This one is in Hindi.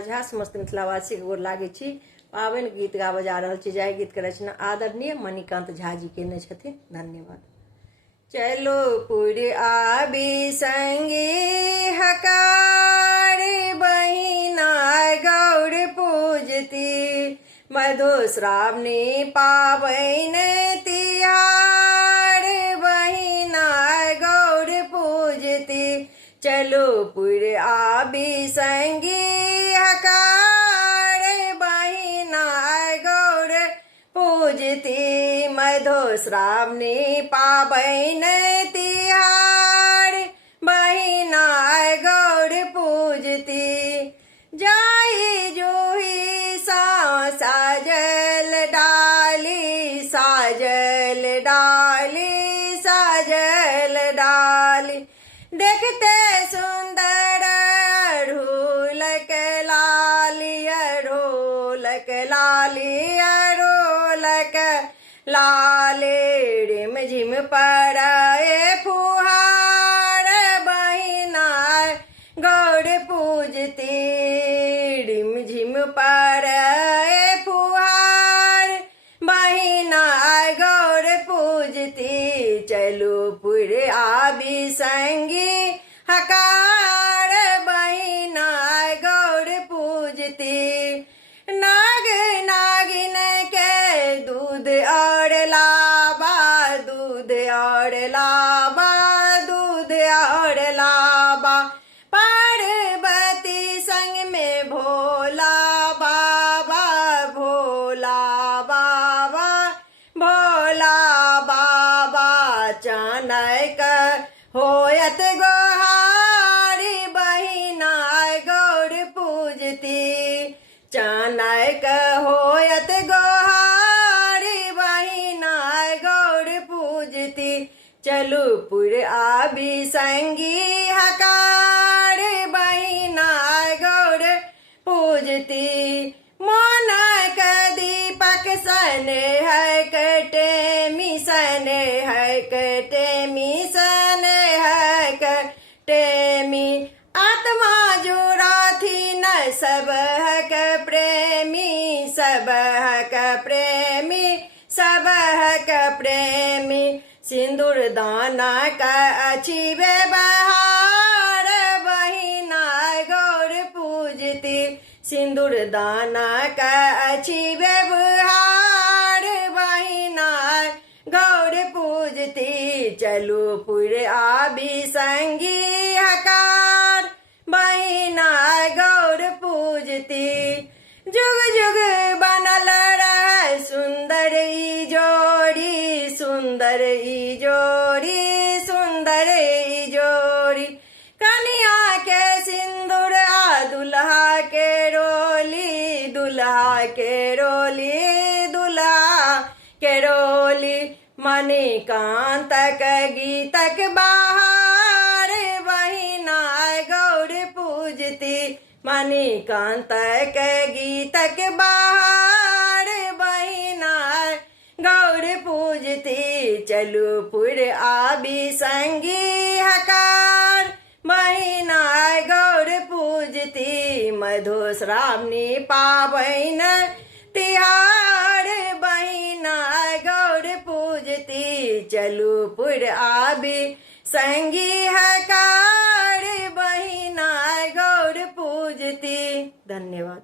झा समस्त मिथिलावासी के गोर लागे छी। पावन गीत गाबऽ जा रहल छी। जय गीत के रचना आदरणीय मणिकांत झा जी केने छथिन। धन्यवाद। चलो पुर आबी संगी हकार बहिना गौर पूजती मधु श्रावणी पावन तिहार बहिना गौर पूजती चलो पुर आबी संगी हकार बहिना गौर पूजती मधु श्रावणी पावन तिहार बहिना गौर पूजती जाई जूही साजल डाली साजल डाली साजल डाली देखते सुंदर अढ़ोलक लाली अढ़ोलक लाली अढ़ोलक लाले रिम झिम पड़े फुहार बहिना गौर पूजती रिम झिम पड़े फुहार बहिना गौर पूजती चलो पुर आबी संगी हकार बहिना गौर पूजती नाग नागिन के दूध और लाबा दूध और लाबा दूध और लाबा पार्वती संग में भोला बाबा भोला बाबा भोला बाबा चानक होयत गोहारी बहिना गौर पूजती चानक होयत गोहारी बहिना गौर पूजती चलू पुर आबी संगी हकार बहिना गौर पूजती मोनक दीपक सने है कटे मिसन है कटे मिसन है कटे मी आत्मा जुड़ा थी न सब हक प्रेमी सब हक प्रेमी सब हक प्रेमी सिंदूर दाना का अच्छी व्यवहार बहिना गौर पूजती सिंदूर दाना का अच्छी व्यवहार बहिना गौर पूजती चलो पुर आबी संगी हकार बहिना गौर पूजती जुग जुग बनल रह सुंदर ई जोड़ी सुंदर ई जोड़ी सुंदर ई जोड़ी कन्या के सिंदूर आ दुल्हा के रोली दुल्हा के रोली दुल्हा के रोली मणिकांतक गीतक बहार बहिना गौर पूजती मणिकांतक गीतक बहार बहिना गौर पूजती चलो पुर आबी संगी हकार बहिना गौर पूजती मधु श्रावणी पावन तिहार बहिना गौर पूजती चलो पुर आबी संगी हकार बहिना गौर पूजती। धन्यवाद।